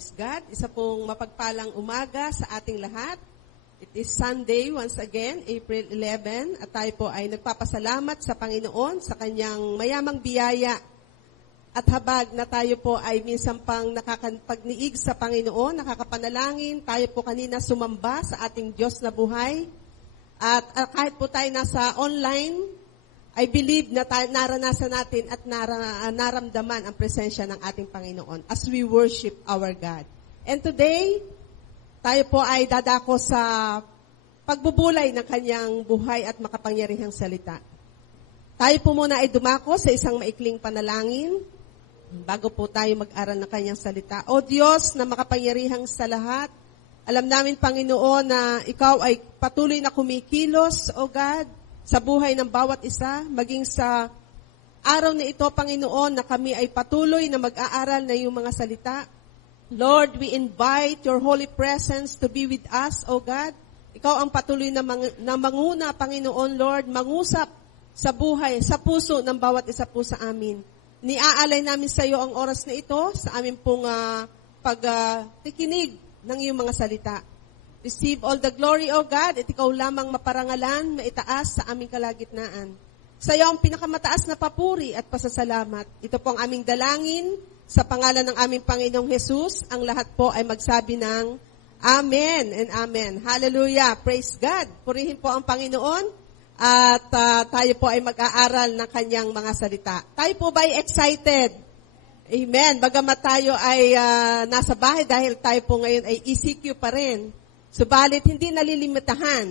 Praise God. Isa pong mapagpalang umaga sa ating lahat. It is Sunday once again, April 11, at tayo po ay nagpapasalamat sa Panginoon sa kanyang mayamang biyaya. At habag na tayo po ay minsan pang nakakapagniig sa Panginoon, nakakapanalangin, tayo po kanina sumamba sa ating Diyos na buhay. At kahit po tayo nasa online, I believe na naranasan natin at naramdaman ang presensya ng ating Panginoon as we worship our God. And today, tayo po ay dadako sa pagbubulay ng kanyang buhay at makapangyarihang salita. Tayo po muna ay dumako sa isang maikling panalangin bago po tayo mag-aral ng kanyang salita. O Diyos na makapangyarihang sa lahat, alam namin, Panginoon, na ikaw ay patuloy na kumikilos, O God, sa buhay ng bawat isa, maging sa araw na ito, Panginoon, na kami ay patuloy na mag-aaral na iyong mga salita. Lord, we invite your holy presence to be with us, O God. Ikaw ang patuloy na manguna, Panginoon, Lord, mangusap sa buhay, sa puso ng bawat isa po sa amin. Niaalay namin sa iyo ang oras na ito sa amin pong pagtikinig ng iyong mga salita. Receive all the glory, O God, at ikaw lamang maparangalan, maitaas sa aming kalagitnaan. Sa iyo ang pinakamataas na papuri at pasasalamat. Ito po ang aming dalangin sa pangalan ng aming Panginoong Jesus. Ang lahat po ay magsabi ng Amen and Amen. Hallelujah. Praise God. Purihin po ang Panginoon at tayo po ay mag-aaral ng kanyang mga salita. Tayo po ba ay excited? Amen. Bagamat tayo ay nasa bahay dahil tayo po ngayon ay ECQ pa rin. Subalit, hindi nalilimitahan.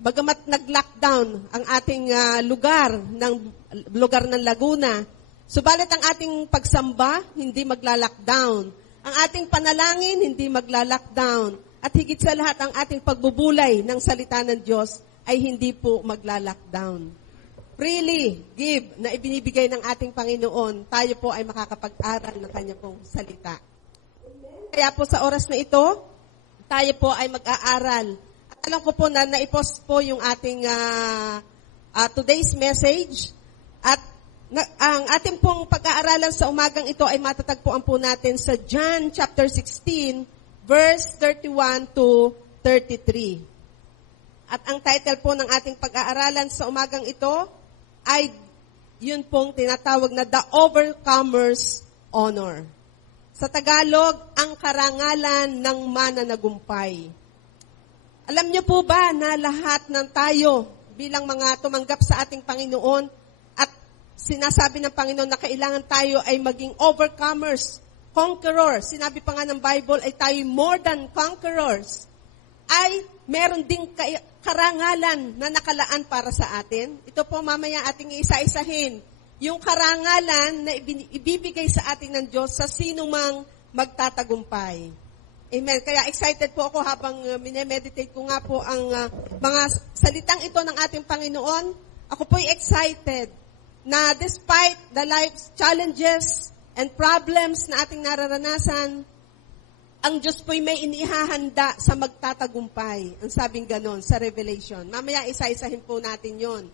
Bagamat nag-lockdown ang ating lugar ng Laguna. Subalit, ang ating pagsamba, hindi magla-lockdown. Ang ating panalangin, hindi magla-lockdown. At higit sa lahat, ang ating pagbubulay ng salita ng Diyos ay hindi po magla-lockdown. Freely give na ibinibigay ng ating Panginoon, tayo po ay makakapag-aral ng kanya pong salita. Kaya po sa oras na ito, tayo po ay mag-aaral. At alam ko po na naipost po yung ating today's message. At ang ating pong pag-aaralan sa umagang ito ay matatagpuan po natin sa John chapter 16, verse 31 to 33. At ang title po ng ating pag-aaralan sa umagang ito ay yun pong tinatawag na The Overcomer's Honor. Sa Tagalog, ang karangalan ng mananagumpay. Alam niyo po ba na lahat ng tayo bilang mga tumanggap sa ating Panginoon at sinasabi ng Panginoon na kailangan tayo ay maging overcomers, conquerors. Sinabi pa nga ng Bible ay tayo more than conquerors. Ay meron ding karangalan na nakalaan para sa atin. Ito po mamaya ating isa-isahin. Yung karangalan na ibibigay sa atin ng Diyos sa sino mang magtatagumpay. Amen. Kaya excited po ako habang minemeditate ko nga po ang mga salitang ito ng ating Panginoon. Ako po'y excited na despite the life's challenges and problems na ating nararanasan, ang Diyos po'y may inihahanda sa magtatagumpay. Ang sabing ganon sa Revelation. Mamaya isa-isahin po natin yon.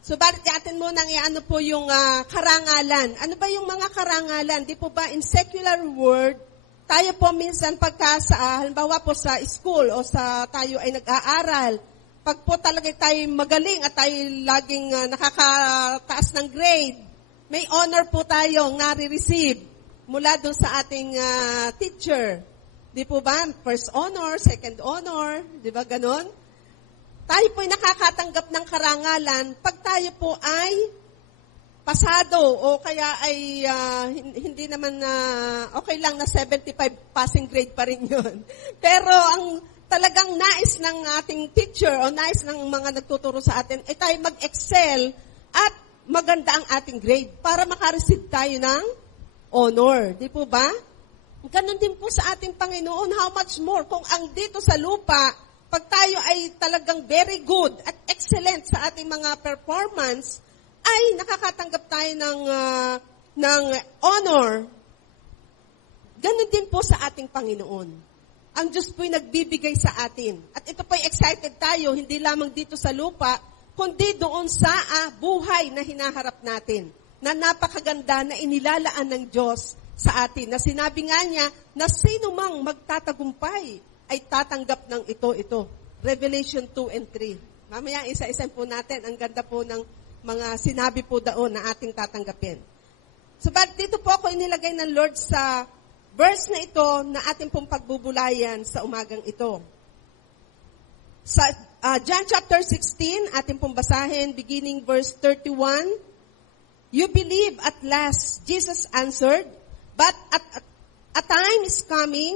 So, bakit atin muna ano po yung karangalan? Ano ba yung mga karangalan? Di po ba in secular world, tayo po minsan halimbawa po sa school o sa tayo ay nag-aaral, pag po talaga tayo magaling at tayo laging nakakataas ng grade, may honor po tayong nare-receive mula doon sa ating teacher. Di po ba? First honor, second honor, di ba ganon? Tayo po'y nakakatanggap ng karangalan pag tayo po ay pasado o kaya ay hindi naman okay lang na 75 passing grade pa rin yun. Pero ang talagang nais ng ating teacher o nais ng mga nagtuturo sa atin ay tayo mag-excel at maganda ang ating grade para makareceive tayo ng honor. Di po ba? Ganon din po sa ating Panginoon. How much more kung ang dito sa lupa, pag tayo ay talagang very good at excellent sa ating mga performance, ay nakakatanggap tayo ng honor. Ganon din po sa ating Panginoon. Ang Diyos po'y nagbibigay sa atin. At ito po'y excited tayo, hindi lamang dito sa lupa, kundi doon sa buhay na hinaharap natin, na napakaganda na inilalaan ng Diyos sa atin. Na sinabi nga niya na sino mang magtatagumpay ay tatanggap ng ito. Revelation 2 and 3. Mamaya isa-isa po natin. Ang ganda po ng mga sinabi po doon na ating tatanggapin. Sabat dito po ako inilagay ng Lord sa verse na ito na ating pong pagbubulayan sa umagang ito. Sa John chapter 16, ating pong basahin, beginning verse 31. You believe at last, Jesus answered, but a time is coming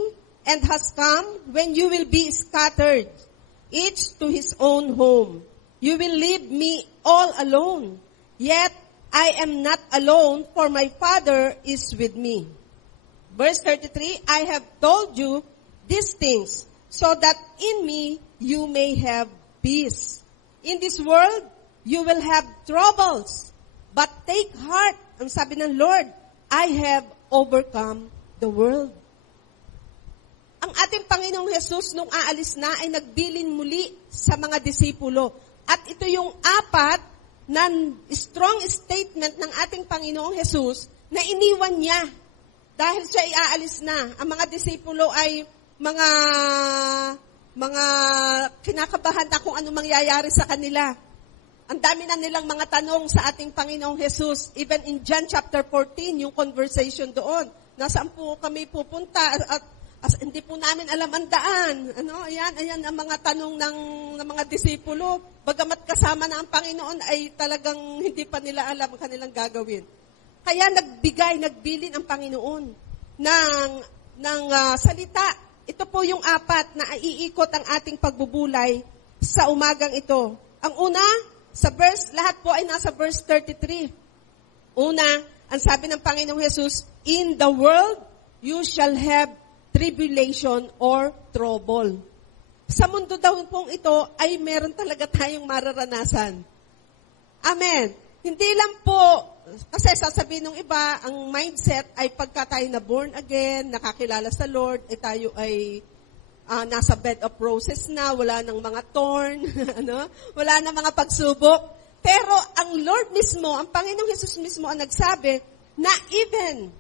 and has come when you will be scattered, each to his own home. You will leave me all alone. Yet I am not alone, for my Father is with me. Verse 33, I have told you these things, so that in me you may have peace. In this world, you will have troubles. But take heart, ang sabi ng Lord, I have overcome the world. Ang ating Panginoong Jesus nung aalis na ay nagbilin muli sa mga disipulo. At ito yung apat na strong statement ng ating Panginoong Jesus na iniwan niya dahil siya ay aalis na. Ang mga disipulo ay mga kinakabahan na kung ano mangyayari sa kanila. Ang dami na nilang mga tanong sa ating Panginoong Jesus. Even in John chapter 14, yung conversation doon. Nasaan po kami pupunta? At hindi po namin alam ang daan. Ayan ang mga tanong ng mga disipulo. Bagamat kasama na ang Panginoon ay talagang hindi pa nila alam ang kanilang gagawin. Kaya nagbilin ang Panginoon ng salita. Ito po yung apat na iikot ang ating pagbubulay sa umagang ito. Ang una, sa verse, lahat po ay nasa verse 33. Una, ang sabi ng Panginoong Jesus, in the world, you shall have tribulation or trouble. Sa mundo daw pong ito, ay meron talaga tayong mararanasan. Amen. Hindi lang po, kasi sasabihin ng iba, ang mindset ay pagka tayo na born again, nakakilala sa Lord, tayo ay nasa bed of roses na, wala nang mga thorn, wala nang mga pagsubok. Pero ang Lord mismo, ang Panginoong Jesus mismo ang nagsabi na even,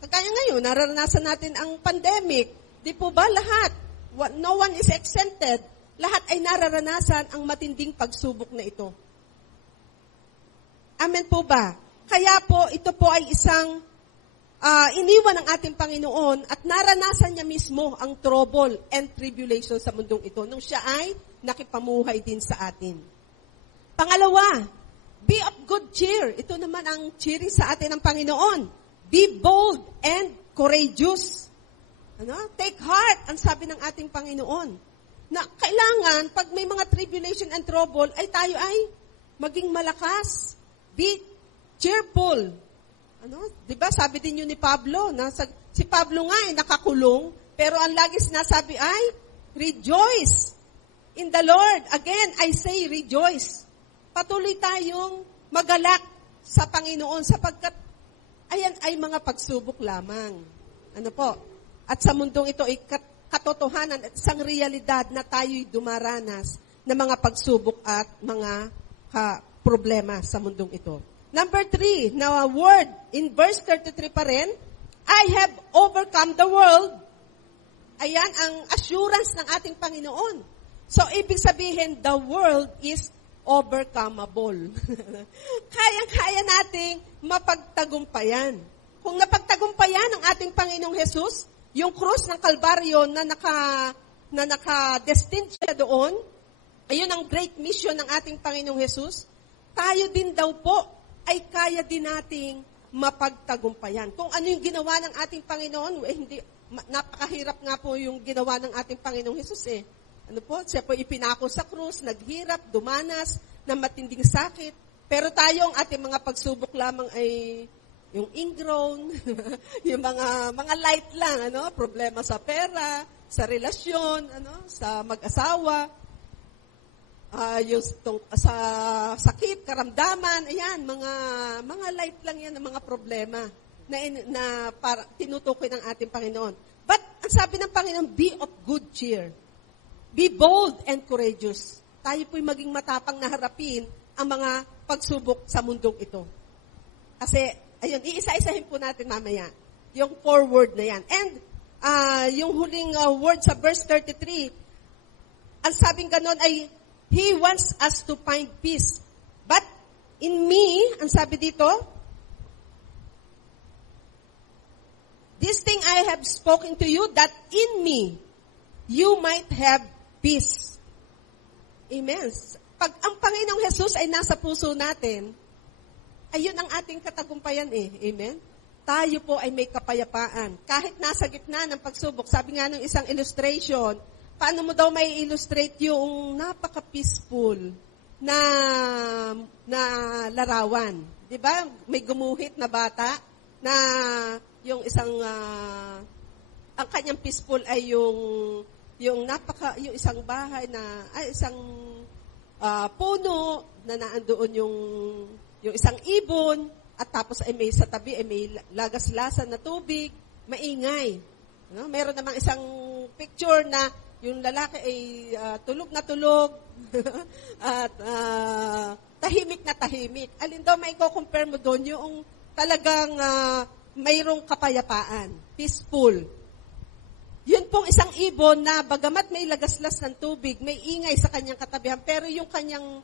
kagaya ngayon, nararanasan natin ang pandemic, di po ba lahat, no one is exempted, lahat ay nararanasan ang matinding pagsubok na ito. Amen po ba? Kaya po, ito po ay isang iniwan ng ating Panginoon at naranasan niya mismo ang trouble and tribulation sa mundong ito nung siya ay nakipamuhay din sa atin. Pangalawa, be of good cheer. Ito naman ang cheering sa atin ng Panginoon. Be bold and courageous. Take heart, ang sabi ng ating Panginoon. Na kailangan, pag may mga tribulation and trouble, ay tayo ay maging malakas. Be cheerful. Diba, sabi din yun ni Pablo, si Pablo nga ay nakakulong, pero ang lagi sinasabi ay, rejoice in the Lord. Again, I say rejoice. Patuloy tayong magalak sa Panginoon sapagkat ayan ay mga pagsubok lamang. At sa mundong ito ay katotohanan at isang realidad na tayo'y dumaranas ng mga pagsubok at mga problema sa mundong ito. Number 3, now a word in verse 33 pa rin, I have overcome the world. Ayan ang assurance ng ating Panginoon. So, ibig sabihin, the world is overcomable. Kayang-kaya nating mapagtagumpayan. Kung napagtagumpayan ng ating Panginoong Jesus, yung krus ng Kalbaryo na naka-destined siya doon, ayun ang great mission ng ating Panginoong Jesus, tayo din daw po ay kaya din nating mapagtagumpayan. Kung ano yung ginawa ng ating Panginoon, napakahirap nga po yung ginawa ng ating Panginoong Jesus siya po ipinako sa krus, naghirap, dumanas, ng matinding sakit. Pero tayo, ang ating mga pagsubok lamang ay yung ingrown, yung mga light lang, problema sa pera, sa relasyon, sa mag-asawa, sa sakit, karamdaman, ayan, mga light lang yan ng mga problema na para tinutukoy ng ating Panginoon. But, ang sabi ng Panginoon, be of good cheer. Be bold and courageous. Tayo po'y maging matapang na harapin ang mga pagsubok sa mundong ito. Kasi, ayun, iisa-isahin po natin mamaya. yung forward na yan. And yung huling word sa verse 33, ang sabing ganon ay, He wants us to find peace. But in me, ang sabi dito, this thing I have spoken to you, that in me, you might have peace. Amen. Pag ang Panginoong Jesus ay nasa puso natin, ayun ang ating katagumpayan eh. Amen? Tayo po ay may kapayapaan. Kahit nasa gitna ng pagsubok, sabi nga ng isang illustration, paano mo daw may illustrate yung napaka-peaceful na larawan? 'Di ba? May gumuhit na bata na yung isang ang kanyang peaceful ay yung isang bahay na isang puno na naandoon yung isang ibon at tapos ay may sa tabi ay may lagas-lasan na tubig, maingay. No? Meron namang isang picture na yung lalaki ay tulog na tulog at tahimik na tahimik. Alin daw may compare mo doon yung talagang mayroong kapayapaan, peaceful. Yun pong isang ibon na bagamat may lagaslas ng tubig, may ingay sa kanyang katabihan, pero yung kanyang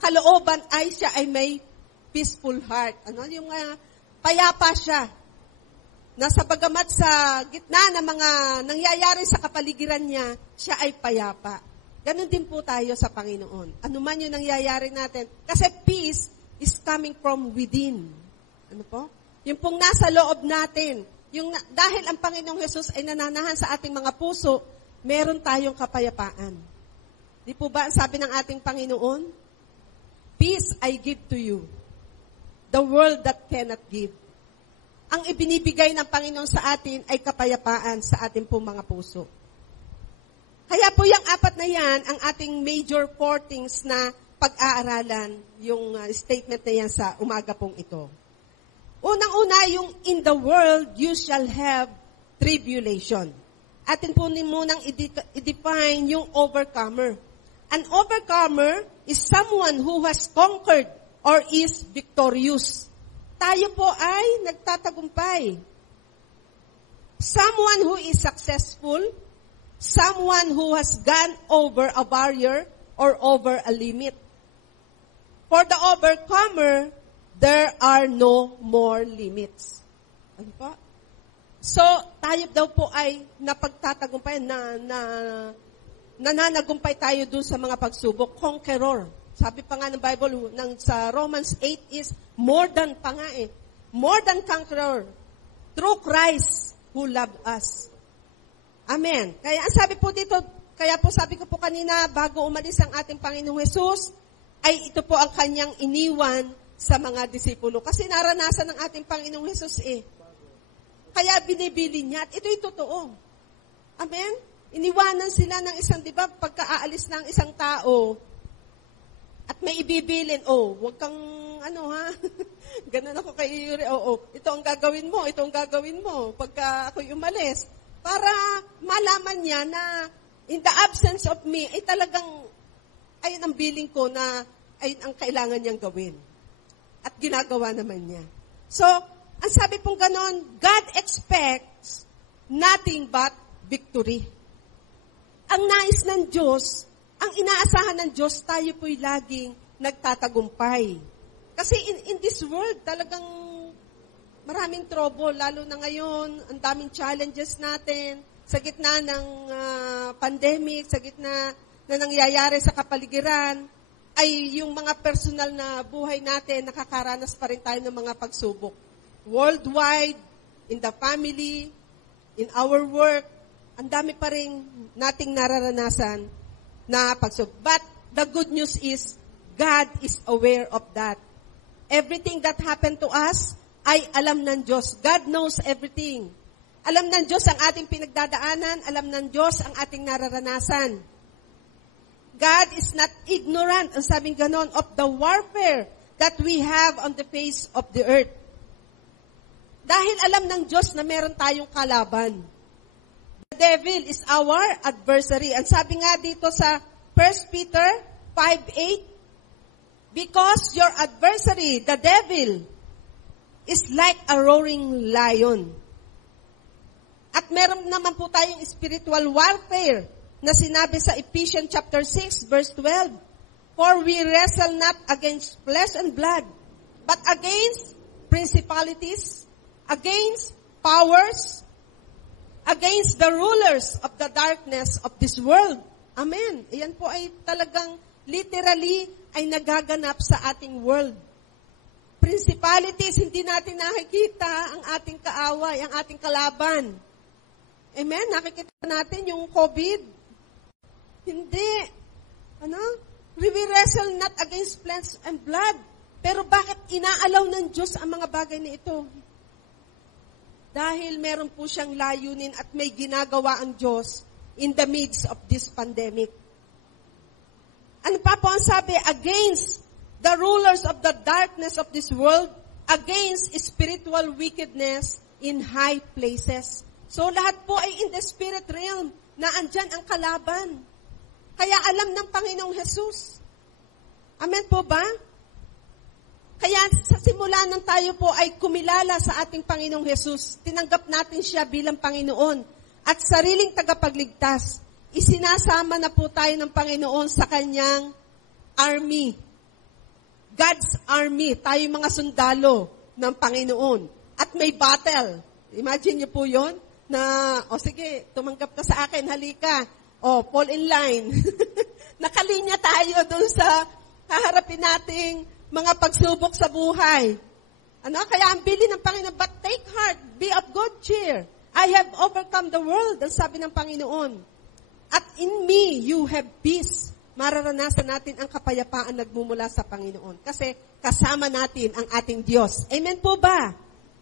kalooban ay siya ay may peaceful heart. Yung payapa siya. Nasa bagamat sa gitna ng mga nangyayari sa kapaligiran niya, siya ay payapa. Ganon din po tayo sa Panginoon. Ano man yung nangyayari natin. Kasi peace is coming from within. Ano po? Yung pong nasa loob natin. Dahil ang Panginoong Jesus ay nananahan sa ating mga puso, meron tayong kapayapaan. Di po ba ang sabi ng ating Panginoon? Peace I give to you. The world that cannot give. Ang ibinibigay ng Panginoon sa atin ay kapayapaan sa ating pong mga puso. Kaya po yung apat na yan, ang ating major four things na pag-aaralan, yung statement na yan sa umaga pong ito. Unang-una, yung in the world, you shall have tribulation. Atin po munang i-define yung overcomer. An overcomer is someone who has conquered or is victorious. Tayo po ay nagtatagumpay. Someone who is successful, someone who has gone over a barrier or over a limit. For the overcomer, there are no more limits. Ano po? So, tayo daw po ay napagtatagumpay, nananagumpay tayo dun sa mga pagsubok. Conqueror. Sabi pa nga ng Bible, sa Romans 8 is more than pa nga eh. More than conqueror. Through Christ who loved us. Amen. Kaya ang sabi po dito, kaya po sabi ko po kanina, bago umalis ang ating Panginoong Jesus, ay ito po ang kanyang iniwan sa mga disipulo. Kasi naranasan ng ating Panginoong Jesus eh. Kaya binibili niya. At ito'y totoo. Amen? Iniwanan sila ng isang, di ba, pagka-aalis ng isang tao, at may ibibilin, wag kang, ganun ako kay Yuri, ito ang gagawin mo, ito ang gagawin mo, pagka ako'y umalis. Para malaman niya na, in the absence of me, ay talagang, ayun ang billing ko na, ayun ang kailangan niyang gawin. At ginagawa naman niya. So, ang sabi pong ganon, God expects nothing but victory. Ang nais ng Diyos, ang inaasahan ng Diyos, tayo po'y laging nagtatagumpay. Kasi in this world, talagang maraming trouble, lalo na ngayon, ang daming challenges natin, sa gitna ng pandemic, sa gitna na nangyayari sa kapaligiran, ay yung mga personal na buhay natin, nakakaranas pa rin tayo ng mga pagsubok. Worldwide, in the family, in our work, ang dami pa rin nating nararanasan na pagsubok. But the good news is, God is aware of that. Everything that happened to us, ay alam ng Diyos. God knows everything. Alam ng Diyos ang ating pinagdadaanan, alam ng Diyos ang ating nararanasan. God is not ignorant, ang sabing ganon, of the warfare that we have on the face of the earth. Dahil alam ng Diyos na meron tayong kalaban. The devil is our adversary. Ang sabi nga dito sa 1 Peter 5:8, because your adversary, the devil, is like a roaring lion, At meron naman po tayong spiritual warfare na sinabi sa Ephesians chapter 6, verse 12. For we wrestle not against flesh and blood, but against principalities, against powers, against the rulers of the darkness of this world. Amen. Iyan po ay talagang literally ay nagaganap sa ating world. Principalities, hindi natin nakikita ang ating kaaway, ang ating kalaban. Amen? Nakikita natin yung COVID. Hindi. We wrestle not against flesh and blood. Pero bakit inaalaw ng Diyos ang mga bagay na ito? Dahil meron po siyang layunin at may ginagawa ang Diyos in the midst of this pandemic. Ano pa po ang sabi? Against the rulers of the darkness of this world, against spiritual wickedness in high places. So lahat po ay in the spirit realm na andyan ang kalaban. Kaya alam ng Panginoong Jesus. Amen po ba? Kaya sa simula nang tayo po ay kumilala sa ating Panginoong Jesus, tinanggap natin siya bilang Panginoon at sariling tagapagligtas. Isinasama na po tayo ng Panginoon sa kanyang army. God's army. Tayo mga sundalo ng Panginoon. At may battle. Imagine niyo po yon na, sige, tumanggap ka sa akin, halika. Fall in line. Nakalinya tayo dun sa haharapin nating mga pagsubok sa buhay. Kaya ang bilin ng Panginoon, but take heart, be of good cheer. I have overcome the world, ang sabi ng Panginoon. At in me, you have peace. Mararanasan natin ang kapayapaan nagmumula sa Panginoon. Kasi kasama natin ang ating Diyos. Amen po ba?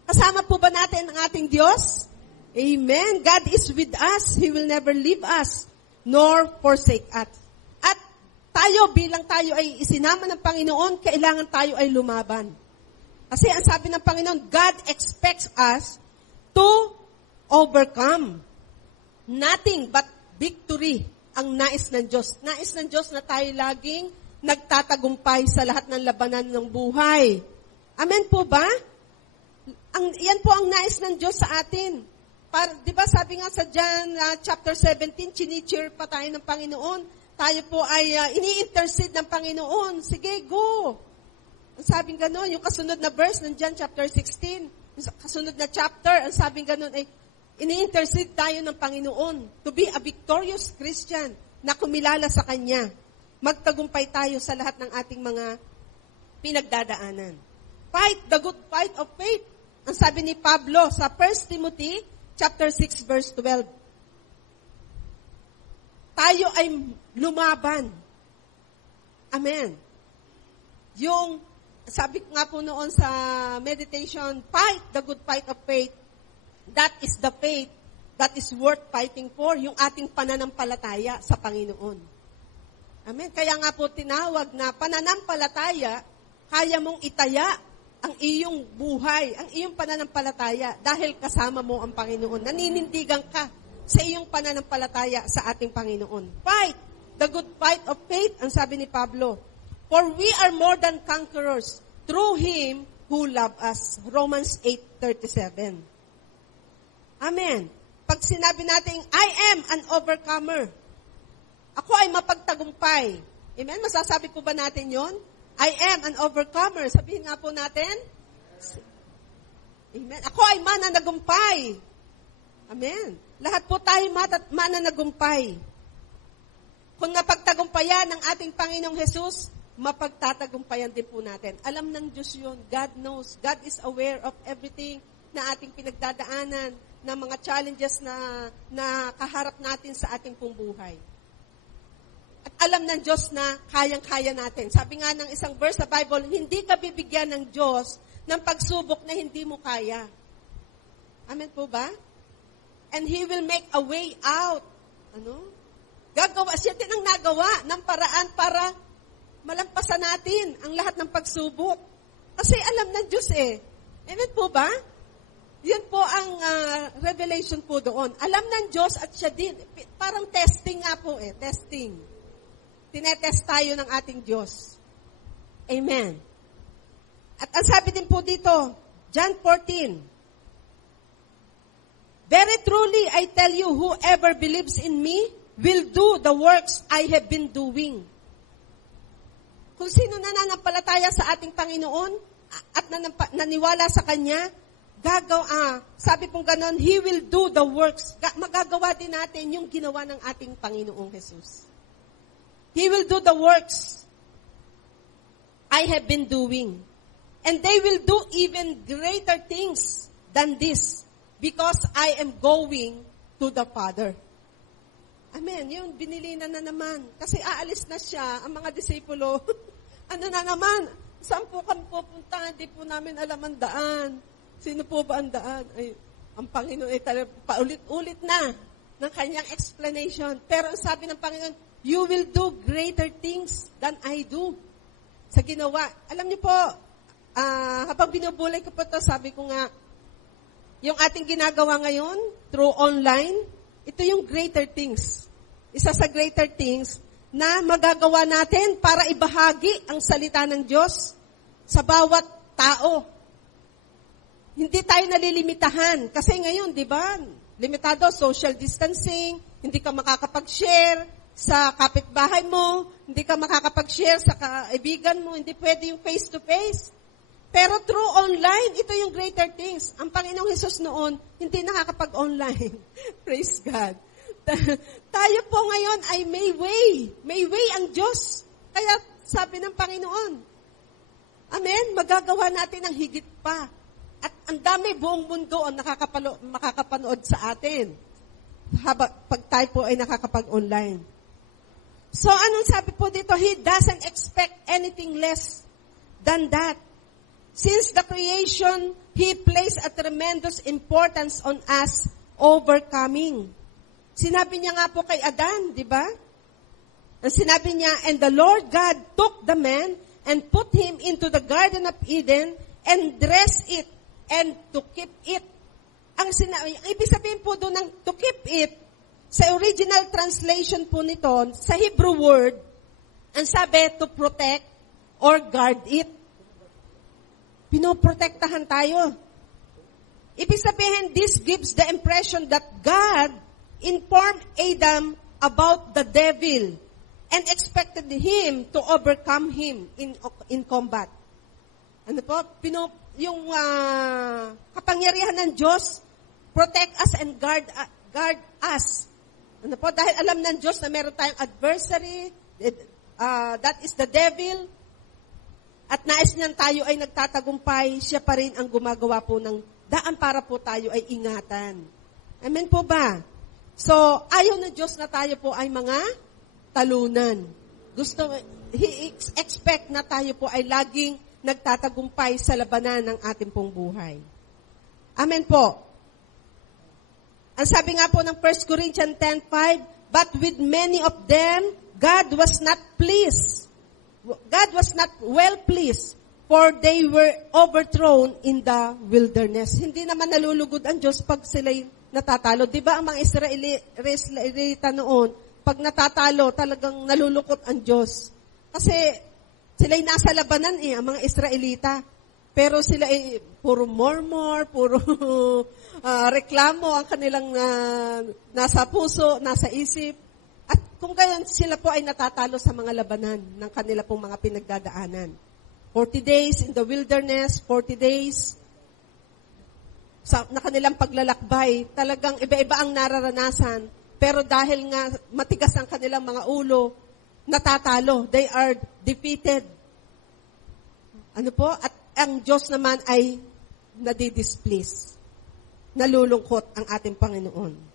Kasama po ba natin ang ating Diyos? Amen. God is with us. He will never leave us, nor forsake us. At bilang tayo ay isinama ng Panginoon, kailangan tayo ay lumaban. Kasi ang sabi ng Panginoon, God expects us to overcome. Nothing but victory ang nais ng Diyos. Nais ng Diyos na tayo laging nagtatagumpay sa lahat ng labanan ng buhay. Amen po ba? Yan po ang nais ng Diyos sa atin. Di ba sabi nga sa John chapter 17, chini-cheer pa tayo ng Panginoon. Tayo po ay ini-intercede ng Panginoon. Sige, go! Ang sabing gano'n, yung kasunod na verse ng John chapter 16, yung kasunod na chapter, ang sabing gano'n ay, ini-intercede tayo ng Panginoon to be a victorious Christian na kumilala sa Kanya. Magtagumpay tayo sa lahat ng ating mga pinagdadaanan. Fight the good fight of faith. Ang sabi ni Pablo sa 1 Timothy chapter 6 verse 12. Tayo ay lumaban. Amen. Yung, sabi ko nga po noon sa meditation, fight the good fight of faith. That is the faith that is worth fighting for, yung ating pananampalataya sa Panginoon. Amen. Kaya nga po tinawag na pananampalataya, kaya mong itaya ang iyong buhay, ang iyong pananampalataya dahil kasama mo ang Panginoon. Naninindigan ka sa iyong pananampalataya sa ating Panginoon. Fight the good fight of faith, ang sabi ni Pablo. For we are more than conquerors through Him who loved us. Romans 8:37. Amen. Pag sinabi natin, I am an overcomer. Ako ay mapagtagumpay. Amen? Masasabi po ba natin yon? I am an overcomer. Sabihin nga po natin. Amen. Ako ay mananagumpay. Amen. Lahat po tayo mananagumpay. Kung napagtagumpayan ng ating Panginoong Jesus, mapagtatagumpayan din po natin. Alam ng Diyos yun. God knows. God is aware of everything na ating pinagdadaanan, na mga challenges na kaharap natin sa ating pong buhay. At alam ng Diyos na kayang-kaya natin. Sabi nga ng isang verse sa Bible, hindi ka bibigyan ng Diyos ng pagsubok na hindi mo kaya. Amen po ba? And He will make a way out. Gagawa, siya din ang nagawa ng paraan para malampasan natin ang lahat ng pagsubok. Kasi alam ng Diyos Amen po ba? Yun po ang revelation po doon. Alam ng Diyos at siya din. Parang testing nga po testing. Tinetest tayo ng ating Diyos. Amen. At ang sabi din po dito, John 14, Very truly, I tell you, whoever believes in me will do the works I have been doing. Kung sino nananampalataya sa ating Panginoon at naniwala sa Kanya, sabi pong ganon, He will do the works. Magagawa din natin yung ginawa ng ating Panginoong Jesus. He will do the works I have been doing. And they will do even greater things than this, because I am going to the Father. Amen. Yun, binili na naman. Kasi aalis na siya, ang mga disipulo. Ano na naman? Saan po kami pupunta? Hindi po namin alam ang daan. Sino po ba ang daan? Ay, ang Panginoon ay paulit-ulit na ng kanyang explanation. Pero ang sabi ng Panginoon, you will do greater things than I do. Sa ginawa. Alam niyo po, habang binubulay ko po ito, sabi ko nga, yung ating ginagawa ngayon, through online, ito yung greater things. Isa sa greater things na magagawa natin para ibahagi ang salita ng Diyos sa bawat tao. Hindi tayo nalilimitahan. Kasi ngayon, di ba, limitado, social distancing, hindi ka makakapag-share sa kapitbahay mo, hindi ka makakapag-share sa kaibigan mo, hindi pwede yung face-to-face. Pero through online, ito yung greater things. Ang Panginoong Hesus noon, hindi nakakapag-online. Praise God. Tayo po ngayon ay may way. May way ang Diyos. Kaya sabi ng Panginoon, amen, magagawa natin ang higit pa. At ang dami buong mundo ang makakapanood sa atin. Pag tayo po ay nakakapag-online. So, anong sabi po dito? He doesn't expect anything less than that. Since the creation, He placed a tremendous importance on us overcoming. Sinabi niya nga po kay Adan, di ba? Ang sinabi niya, and the Lord God took the man and put him into the Garden of Eden and dressed it and to keep it. Ang ibig sabihin po doon ng to keep it, sa original translation po nito, sa Hebrew word, ang sabi, to protect or guard it. Pinoprotektahan tayo. Ibig sabihin, this gives the impression that God informed Adam about the devil and expected him to overcome him in combat. Ano po? Yung kapangyarihan ng Diyos, protect us and guard us. Ano po? Dahil alam ng Diyos na meron tayong adversary, that is the devil, at nais niyan tayo ay nagtatagumpay, siya pa rin ang gumagawa po ng daan para po tayo ay ingatan. Amen po ba? So, ayaw ng Diyos na tayo po ay mga talunan. He expect na tayo po ay laging nagtatagumpay sa labanan ng ating pong buhay. Amen po. Ang sabi nga po ng 1 Corinthians 10:5, but with many of them, God was not pleased. God was not well pleased, for they were overthrown in the wilderness. Hindi naman nalulugod ang Diyos pag sila'y natatalo. Di ba ang mga Israelita noon, pag natatalo, talagang nalulukot ang Diyos. Kasi sila'y nasa labanan ang mga Israelita. Pero sila ay puro murmur, puro reklamo ang kanilang nasa puso, nasa isip. At kung gayon, sila po ay natatalo sa mga labanan ng kanila pong mga pinagdadaanan. 40 days in the wilderness, 40 days na kanilang paglalakbay, talagang iba-iba ang nararanasan. Pero dahil nga matigas ang kanilang mga ulo, natatalo. They are defeated. Ano po? At ang Diyos naman ay nadidisplease. Nalulungkot ang ating Panginoon.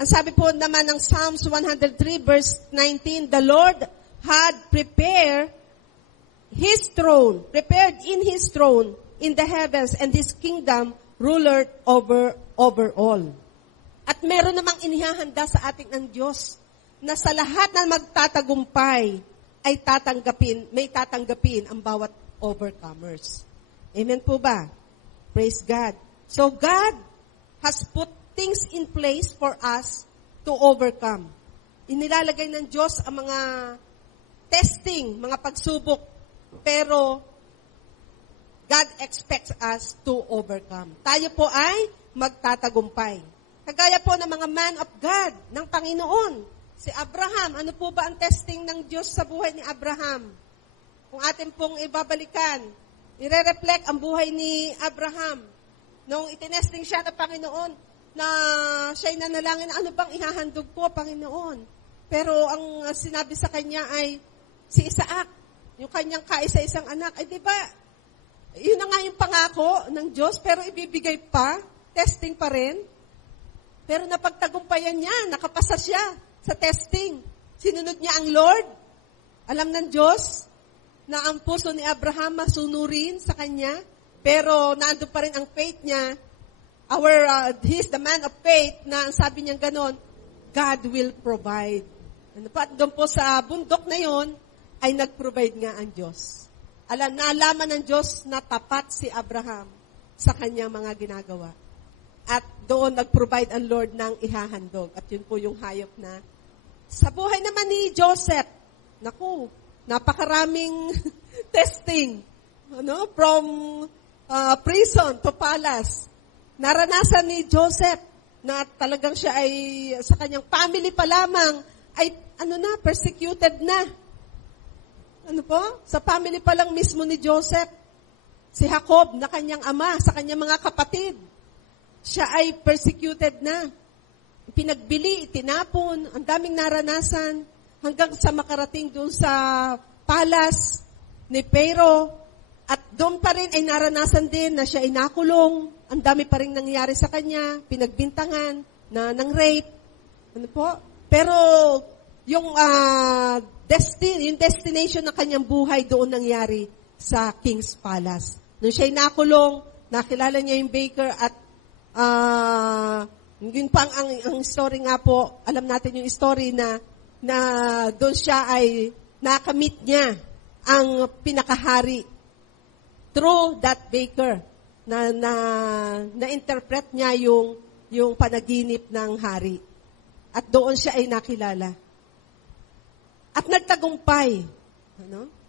Ang sabi po naman ng Psalms 103 verse 19, the Lord had prepared in His throne in the heavens, and His kingdom ruler over all. At meron namang inihahanda sa ating ng Diyos na sa lahat na magtatagumpay ay may tatanggapin ang bawat overcomers. Amen po ba? Praise God. So God has put things in place for us to overcome. Inilalagay ng Diyos ang mga testing, mga pagsubok, pero God expects us to overcome. Tayo po ay magtatagumpay. Kagaya po ng mga man of God, ng Panginoon. Si Abraham, ano po ba ang testing ng Diyos sa buhay ni Abraham? Kung atin pong ibabalikan, ire-reflect ang buhay ni Abraham. Nung itinesting siya ng Panginoon, na siya'y nanalangin, ano bang ihahandog ko, Panginoon? Pero ang sinabi sa kanya ay, si Isaac, yung kanyang kaisa-isang anak. Ay, di ba, yun na nga yung pangako ng Diyos, pero ibibigay pa, testing pa rin. Pero napagtagumpayan niya, nakapasa siya sa testing. Sinunod niya ang Lord. Alam ng Diyos na ang puso ni Abraham masunurin sa kanya, pero naandun pa rin ang faith niya. He's the man of faith na ang sabi niya ganon, God will provide. Ano pa, doon po sa bundok na yon ay nag-provide nga ang Diyos. Naalaman ng Diyos na tapat si Abraham sa kanyang mga ginagawa. At doon nag-provide ang Lord ng ihahandog. At yun po yung hayop na. Sa buhay naman ni Joseph, naku, napakaraming testing. From prison to palace. Naranasan ni Joseph na talagang siya ay sa kanyang family pa lamang ay persecuted na. Sa family pa lang mismo ni Joseph, si Jacob na kanyang ama sa kanyang mga kapatid, siya ay persecuted na. Pinagbili, tinapon, ang daming naranasan, hanggang sa makarating doon sa palace ni Pharaoh. At doon pa rin ay naranasan din na siya ay nakulong. Ang dami pa rin nangyari sa kanya, pinagbintangan, ng rape. Pero yung destination ng kanyang buhay doon nangyari sa King's Palace. Nung siya ay nakulong, nakilala niya yung baker at yun pa ang story nga po, alam natin yung story na doon siya ay nakamit niya ang pinakahari through that baker na-interpret niya yung panaginip ng hari. At doon siya ay nakilala. At nagtagumpay.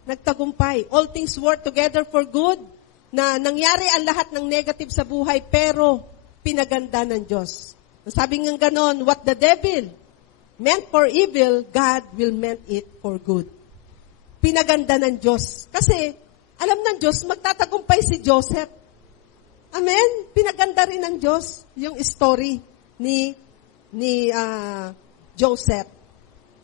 Nagtagumpay. All things work together for good. Na nangyari ang lahat ng negative sa buhay, pero pinaganda ng Diyos. Sabi nga ganon, what the devil meant for evil, God will meant it for good. Pinaganda ng Diyos. Kasi, alam ng Diyos, magtatagumpay si Joseph. Amen? Pinaganda rin ng Diyos yung story ni Joseph.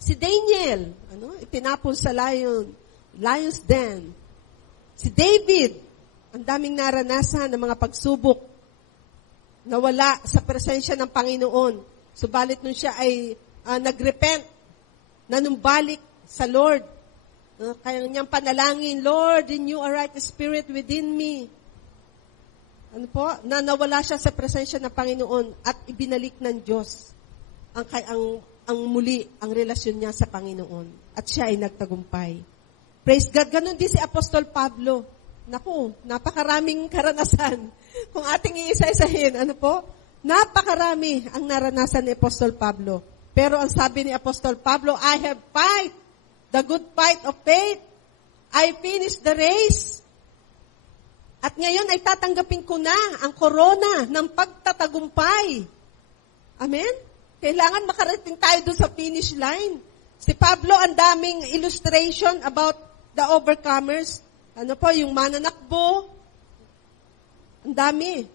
Si Daniel, itinapon sa lion's den. Si David, ang daming naranasan ng mga pagsubok, nawala sa presensya ng Panginoon. Subalit nung siya ay nagrepent, nanumbalik sa Lord. Kaya niyang panalangin, Lord, renew a right spirit within me. Na nawala siya sa presensya ng Panginoon at ibinalik ng Diyos ang muli ang relasyon niya sa Panginoon. At siya ay nagtagumpay. Praise God. Ganon din si Apostol Pablo. Naku, napakaraming karanasan. Kung ating iisa-isahin, napakarami ang naranasan ni Apostol Pablo. Pero ang sabi ni Apostol Pablo, I have fight the good fight of faith. I finished the race. At ngayon ay tatanggapin ko na ang korona ng pagtatagumpay. Amen? Kailangan makarating tayo doon sa finish line. Si Pablo, ang daming illustration about the overcomers. Yung mananakbo. Ang dami.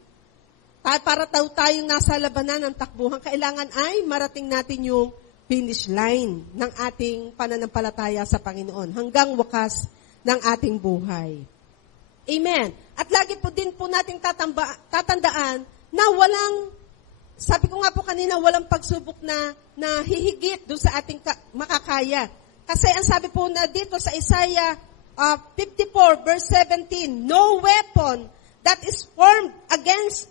Para tayong nasa labanan ng takbuhan, kailangan ay marating natin yung finish line ng ating pananampalataya sa Panginoon hanggang wakas ng ating buhay. Amen. At lagi po din po nating tatandaan na sabi ko nga po kanina, walang pagsubok na hihigit doon sa ating makakaya. Kasi ang sabi po na dito sa Isaiah 54 verse 17, no weapon that is formed against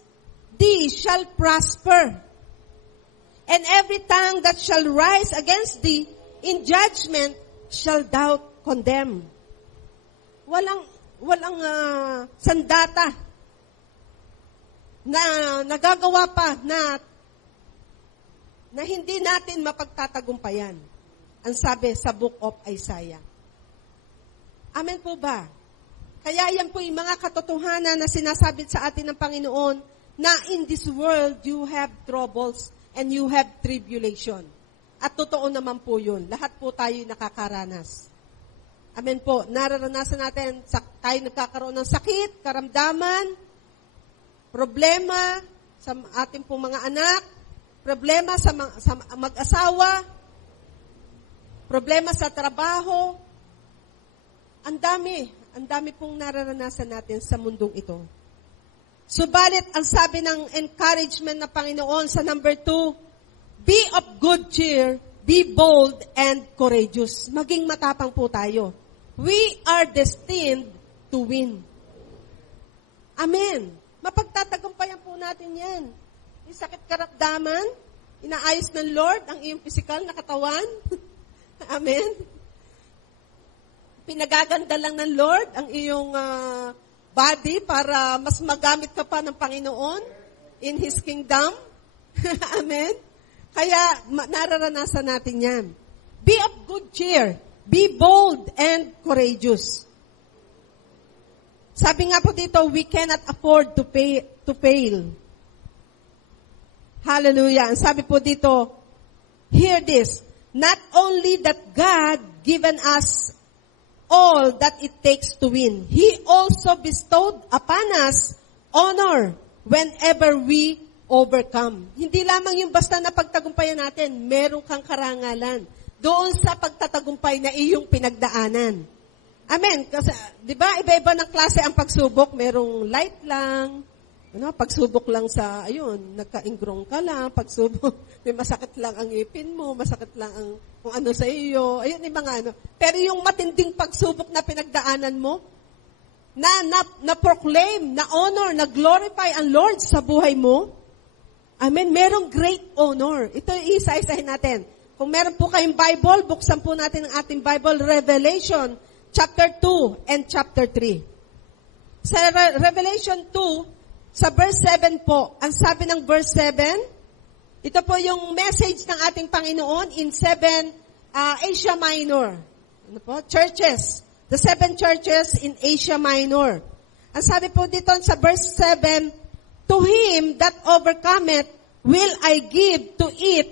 thee shall prosper. And every tongue that shall rise against thee in judgment shall thou condemn. Walang sandata na nagagawa pa na hindi natin mapagtatagumpayan. Ang sabi sa Book of Isaiah. Amen po ba? Kaya yan po yung mga katotohanan na sinasabit sa atin ng Panginoon na in this world you have troubles. and you have tribulation. At totoo naman po yun. Lahat po tayo nakakaranas. Amen po. Nararanasan natin, tayo nagkakaroon ng sakit, karamdaman, problema sa ating pong mga anak, problema sa mag-asawa, problema sa trabaho. Ang dami pong nararanasan natin sa mundong ito. Subalit, ang sabi ng encouragement na Panginoon sa number 2, be of good cheer, be bold and courageous. Maging matapang po tayo. We are destined to win. Amen. Mapagtatagumpayan po natin yan. Yung sakit karamdaman, inaayos ng Lord ang iyong physical na katawan. Amen. Pinagaganda lang ng Lord ang iyong body para mas magamit ka pa ng Panginoon in His kingdom. Amen. Kaya nararanasan natin yan. Be of good cheer. Be bold and courageous. Sabi nga po dito, we cannot afford to fail. Hallelujah. Ang sabi po dito, hear this, not only that God given us all that it takes to win, He also bestowed upon us honor whenever we overcome. Hindi lamang yung basta na pagtagumpayan natin, meron kang karangalan doon sa pagtatagumpay na iyong pinagdaanan. Amen. Kasi, di ba, iba-iba ng klase ang pagsubok. Merong light lang, pagsubok lang sa, nagka-ingrong ka lang, pagsubok, may masakit lang ang ipin mo, masakit lang ang kung ano sa iyo, yung mga Pero yung matinding pagsubok na pinagdaanan mo, na proclaim, na honor, na glorify ang Lord sa buhay mo, amen, merong great honor. Ito isa-isahin natin. Kung meron po kayong Bible, buksan po natin ang ating Bible, Revelation, chapter 2 and chapter 3. Sa Revelation 2, sa verse 7 po, ang sabi ng verse 7, ito po yung message ng ating Panginoon in 7 Asia Minor. Churches. The 7 churches in Asia Minor. Ang sabi po dito sa verse 7, to him that overcometh will I give to eat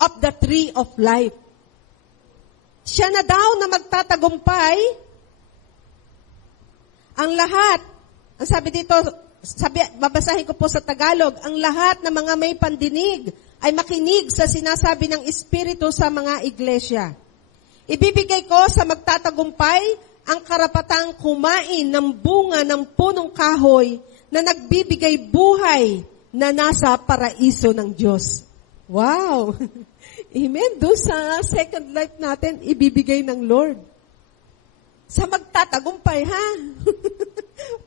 of the tree of life. Siya na daw na magtatagumpay ang lahat. Ang sabi dito, babasahin ko po sa Tagalog, ang lahat ng mga may pandinig ay makinig sa sinasabi ng Espiritu sa mga iglesia. Ibibigay ko sa magtatagumpay ang karapatang kumain ng bunga ng punong kahoy na nagbibigay buhay na nasa paraiso ng Diyos. Wow! Amen. Doon sa second life natin, ibibigay ng Lord. Sa magtatagumpay, ha?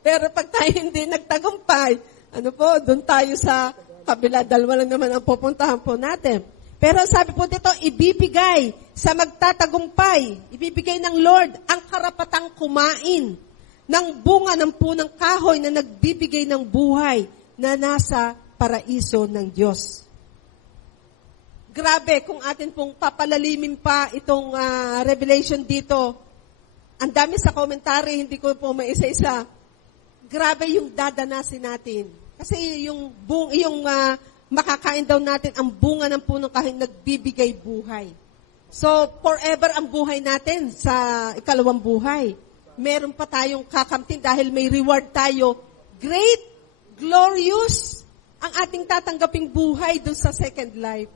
Pero pag tayo hindi nagtagumpay, doon tayo sa kabila, dalawa lang naman ang pupuntahan po natin. Pero sabi po dito, ibibigay sa magtatagumpay, ibibigay ng Lord ang karapatang kumain ng bunga ng punang kahoy na nagbibigay ng buhay na nasa paraiso ng Diyos. Grabe, kung atin pong papalalimin pa itong revelation dito, ang dami sa commentary, hindi ko po maisa-isa. Grabe yung dadanasin natin. Kasi yung makakain daw natin ang bunga ng punong kahoy nagbibigay buhay. So, forever ang buhay natin sa ikalawang buhay. Meron pa tayong kakamtin dahil may reward tayo. Great, glorious ang ating tatanggaping buhay dun sa second life.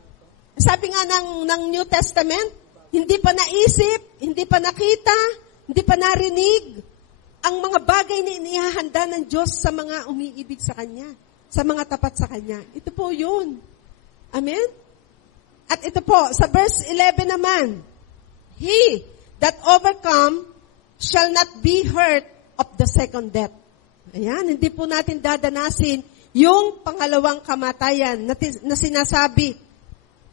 Sabi nga ng New Testament, hindi pa naisip, hindi pa nakita, hindi pa narinig ang mga bagay na inihahanda ng Diyos sa mga umiibig sa Kanya, sa mga tapat sa Kanya. Ito po yun. Amen? At ito po, sa verse 11 naman, he that overcome shall not be hurt of the second death. Ayan, hindi po natin dadanasin yung pangalawang kamatayan na sinasabi.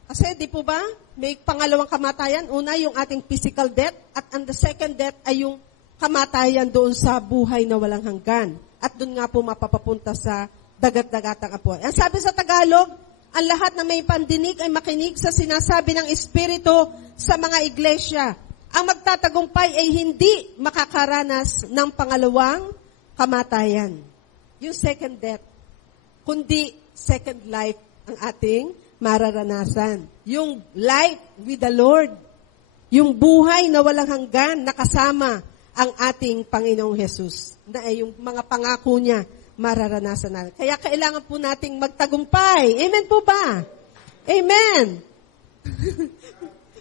Kasi di po ba, may pangalawang kamatayan. Una, yung ating physical death. At ang the second death ay yung kamatayan doon sa buhay na walang hanggan. At doon nga po mapapapunta sa dagat-dagatang apoy. Ang sabi sa Tagalog, ang lahat na may pandinig ay makinig sa sinasabi ng Espiritu sa mga iglesia. Ang magtatagumpay ay hindi makakaranas ng pangalawang kamatayan. Yung second death. Kundi second life ang ating mararanasan. Yung life with the Lord. Yung buhay na walang hanggan na kasama ang ating Panginoong Jesus. Na yung mga pangako niya, mararanasan natin. Kaya kailangan po nating magtagumpay. Amen po ba? Amen.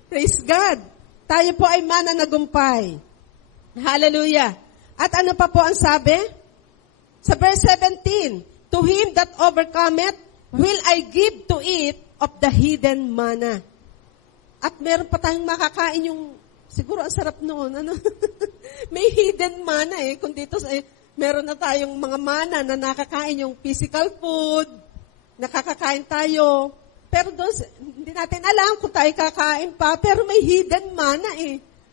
Praise God. Tayo po ay mananagumpay. Hallelujah. At ano pa po ang sabi? Sa verse 17, to him that overcometh, will I give to eat of the hidden manna. At meron pa tayong makakain yung, siguro ang sarap noon, ano? May hidden manna kung dito, meron na tayong mga manna na nakakain yung physical food, nakakakain tayo, pero doon, hindi natin alam kung tayo kakain pa, pero may hidden manna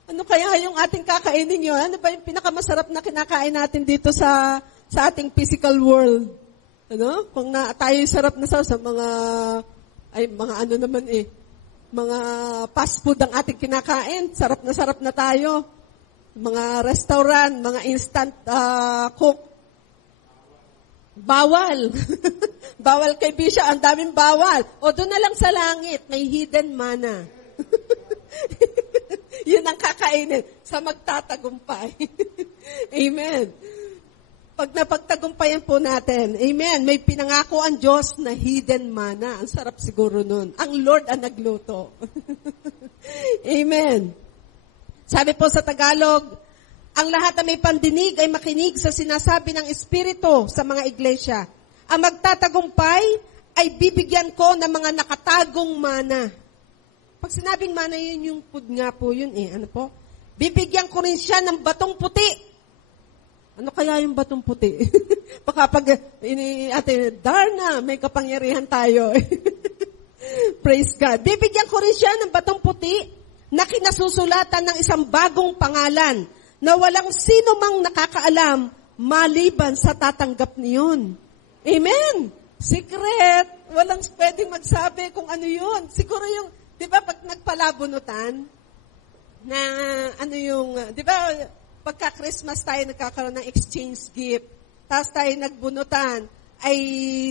Ano kaya yung ating kakainin yun? Ano ba yung pinakamasarap na kinakain natin dito sa ating physical world? Ano? Kung tayo sarap na sa mga, mga ano naman mga fast food ang ating kinakain, sarap na tayo. Mga restaurant, mga instant cook. Bawal. Bawal kay Bisha, ang daming bawal. O doon na lang sa langit, may hidden manna. Yun ang kakainin sa magtatagumpay. Amen. Pag napagtagumpayan po natin, amen, may pinangako ang Diyos na hidden manna. Ang sarap siguro nun. Ang Lord ang nagluto. Amen. Sabi po sa Tagalog, ang lahat na may pandinig ay makinig sa sinasabi ng Espiritu sa mga iglesia. Ang magtatagumpay ay bibigyan ko ng mga nakatagong mana. Pag sinabing mana, yun yung food nga po yun Ano po? Bibigyan ko rin siya ng batong puti. Ano kaya yung batong puti? Baka pag Darna, may kapangyarihan tayo. Praise God. Bibigyan ko rin siya ng batong puti na kinasusulatan ng isang bagong pangalan na walang sino mang nakakaalam maliban sa tatanggap niyon. Amen. Secret. Walang pwedeng magsabi kung ano yun. Siguro yung, di ba pag nagpalabunutan, na ano yung, di ba pagka Christmas tayo nagkakaroon ng exchange gift, tapos tayo nagbunutan, ay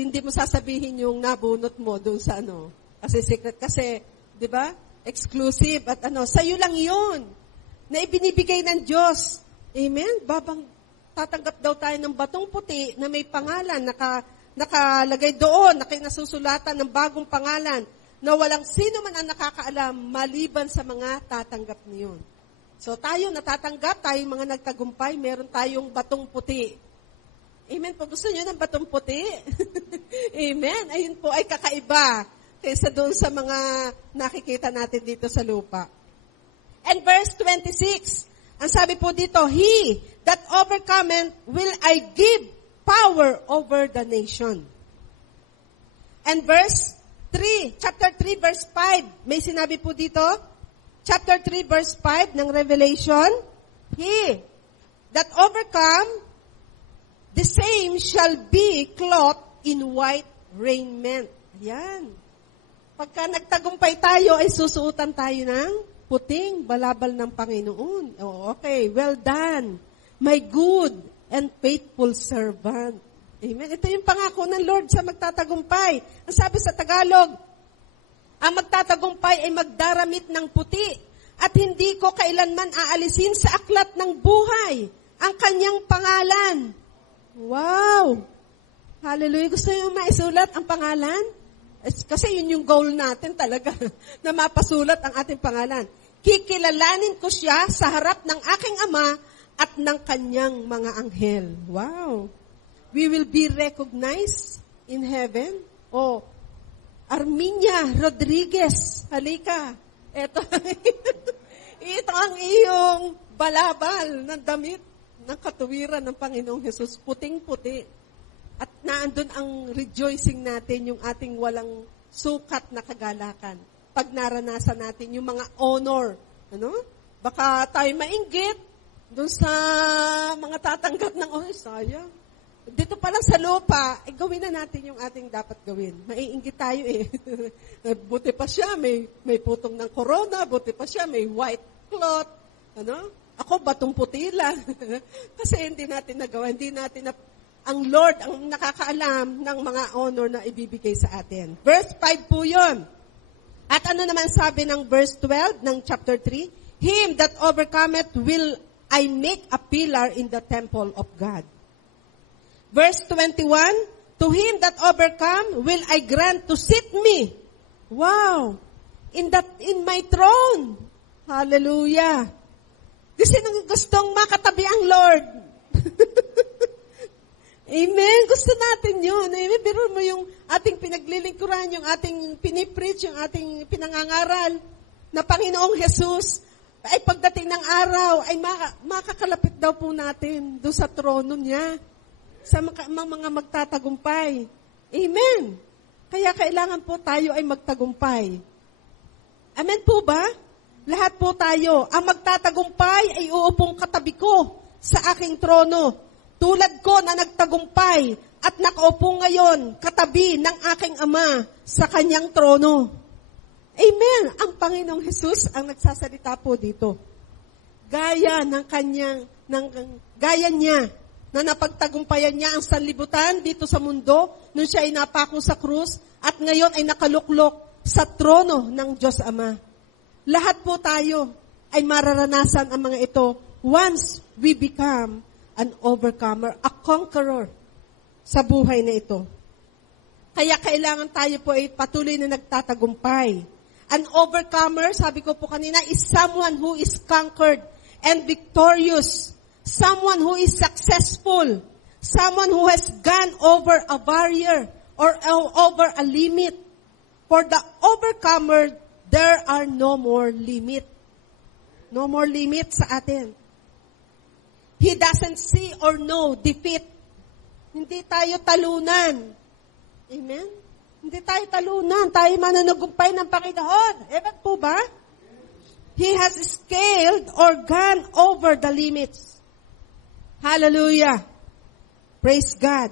hindi mo sasabihin yung nabunot mo doon sa ano. Kasi secret, kasi, di ba, exclusive at sa'yo lang yun, na ibinibigay ng Diyos. Amen? Babang tatanggap daw tayo ng batong puti na may pangalan, nakalagay doon, na kinasusulatan ng bagong pangalan, na walang sino man ang nakakaalam maliban sa mga tatanggap niyon. So tayo natatanggap, tayong mga nagtagumpay, meron tayong batong puti. Amen po. Gusto niyo ng batong puti? Amen. Ayun po ay kakaiba kaysa doon sa mga nakikita natin dito sa lupa. And verse 26, ang sabi po dito, he that overcometh will I give power over the nation. And verse 3, chapter 3, verse 5, may sinabi po dito, chapter 3, verse 5 ng Revelation, he that overcome, the same shall be clothed in white raiment. Ayan. Pagka nagtagumpay tayo, ay susuotan tayo ng puting balabal ng Panginoon. Oh, okay, well done, my good and faithful servant. Amen. Ito yung pangako ng Lord sa magtatagumpay. Ang sabi sa Tagalog, ang magtatagumpay ay magdaramit ng puti at hindi ko kailanman aalisin sa aklat ng buhay ang kanyang pangalan. Wow! Hallelujah. Gusto niyo maisulat ang pangalan? Kasi yun yung goal natin talaga, na mapasulat ang ating pangalan. Kikilalanin ko siya sa harap ng aking Ama at ng kanyang mga anghel. Wow! We will be recognized in heaven. Oh, Arminia Rodriguez, halika. Ito ang iyong balabal ng damit ng katuwiran ng Panginoong Hesus. Puting-puti. At naandun ang rejoicing natin, yung ating walang sukat na kagalakan. Pag naranasan natin yung mga honor. Baka tayo mainggit doon sa mga tatanggap ng sayang. Dito pa lang sa lupa, gawin na natin yung ating dapat gawin. Maiinggit tayo Buti pa siya, may putong ng corona, buti pa siya, may white cloth. Ako, batong puti lang. Kasi hindi natin nagawa, hindi natin Ang Lord ang nakakaalam ng mga honor na ibibigay sa atin. Verse 5 po yun. At ano naman sabi ng verse 12 ng chapter 3? Him that overcometh will I make a pillar in the temple of God. Verse 21, to him that overcome will I grant to sit me. Wow! In my throne. Hallelujah. Kasi nang gustong makatabi ang Lord. Amen. Gusto natin yun. Amen. Pero mo yung ating pinaglilingkuran, yung ating pinipreach, yung ating pinangangaral na Panginoong Jesus, ay pagdating ng araw, ay makakalapit daw po natin doon sa trono niya, sa mga magtatagumpay. Amen. Kaya kailangan po tayo ay magtagumpay. Amen po ba? Lahat po tayo, ang magtatagumpay ay uupong katabi ko sa aking trono. Tulad ko na nagtagumpay at nakaupo ngayon katabi ng aking Ama sa kanyang trono. Amen. Ang Panginoong Jesus ang nagsasalita po dito. Gaya niya na napagtagumpayan niya ang sanlibutan dito sa mundo nung siya ay napako sa krus at ngayon ay nakaluklok sa trono ng Diyos Ama. Lahat po tayo ay mararanasan ang mga ito once we become an overcomer, a conqueror sa buhay na ito. Kaya kailangan tayo po ay patuloy na nagtatagumpay. An overcomer, sabi ko po kanina, is someone who is conquered and victorious. Someone who is successful. Someone who has gone over a barrier or over a limit. For the overcomer, there are no more limit. No more limit sa atin. He doesn't see or know defeat. Hindi tayo talunan. Amen? Hindi tayo talunan. Tayo mananagumpay ng Panginoon. Amen po ba? He has scaled or gone over the limits. Hallelujah. Praise God.